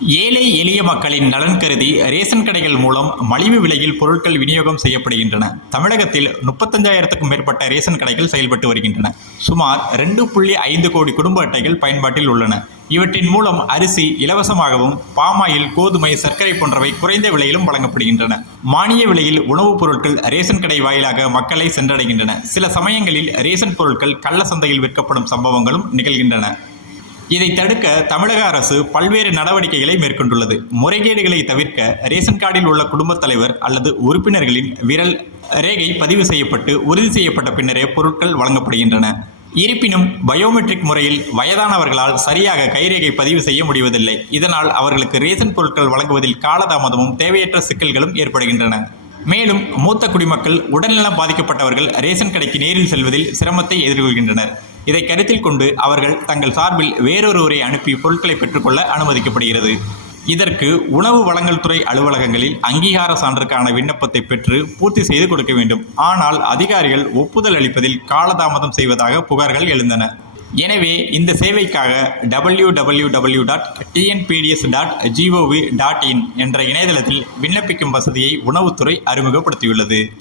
ஏழை எளிய மக்களின் நலன் கருதி ரேஷன் கடைகள் மூலம் மலிவு விலையில் பொருட்கள் விநியோகம் செய்யப்படுகின்றன. தமிழகத்தில் 35,000க்கும் மேற்பட்ட ரேஷன் கடைகள் செயல்பட்டு வருகின்றன. சுமார் 2.5 கோடி குடும்ப அட்டைகள் பயன்பாட்டில் உள்ளன. இவற்றின் மூலம் அரிசி இலவசமாகவும், பாமாயில், கோதுமை, சர்க்கரை போன்றவை குறைந்த விலையிலும் வழங்கப்படுகின்றன. மானிய விலையில் உணவுப் பொருட்கள் ரேஷன் கடை வாயிலாக மக்களை சென்றடைகின்றன. சில சமயங்களில் ரேஷன் பொருட்கள் கள்ள சந்தையில் விற்கப்படும் சம்பவங்களும் நிகழ்கின்றன. இதை தடுக்க தமிழக அரசு பல்வேறு நடவடிக்கைகளை மேற்கொண்டுள்ளது. முறைகேடுகளை தவிர்க்க ரேஷன் கார்டில் உள்ள குடும்பத் தலைவர் அல்லது உறுப்பினர்களின் விரல் ரேகை பதிவு செய்யப்பட்டு உறுதி செய்யப்பட்ட பின்னரே பொருட்கள் வழங்கப்படுகின்றன. இருப்பினும் பயோமெட்ரிக் முறையில் வயதானவர்களால் சரியாக கைரேகை பதிவு செய்ய முடிவதில்லை. இதனால் அவர்களுக்கு ரேஷன் பொருட்கள் வழங்குவதில் காலதாமதமும் தேவையற்ற சிக்கல்களும் ஏற்படுகின்றன. மேலும் மூத்த குடிமக்கள், உடல்நலம் பாதிக்கப்பட்டவர்கள் ரேஷன் கடைக்கு நேரில் செல்வதில் சிரமத்தை எதிர்கொள்கின்றனர். இதை கருத்தில் கொண்டு அவர்கள் தங்கள் சார்பில் வேறொருவரை அனுப்பி பொருட்களை பெற்றுக்கொள்ள அனுமதிக்கப்படுகிறது. இதற்கு உணவு வழங்கல் துறை அலுவலகங்களில் அங்கீகார சான்றுக்கான விண்ணப்பத்தை பெற்று பூர்த்தி செய்து கொடுக்க வேண்டும். ஆனால் அதிகாரிகள் ஒப்புதல் அளிப்பதில் காலதாமதம் செய்வதாக புகார்கள் எழுந்தன. எனவே இந்த சேவைக்காக www.tnpds.gov.in என்ற இணையதளத்தில் விண்ணப்பிக்கும் வசதியை உணவுத்துறை அறிமுகப்படுத்தியுள்ளது.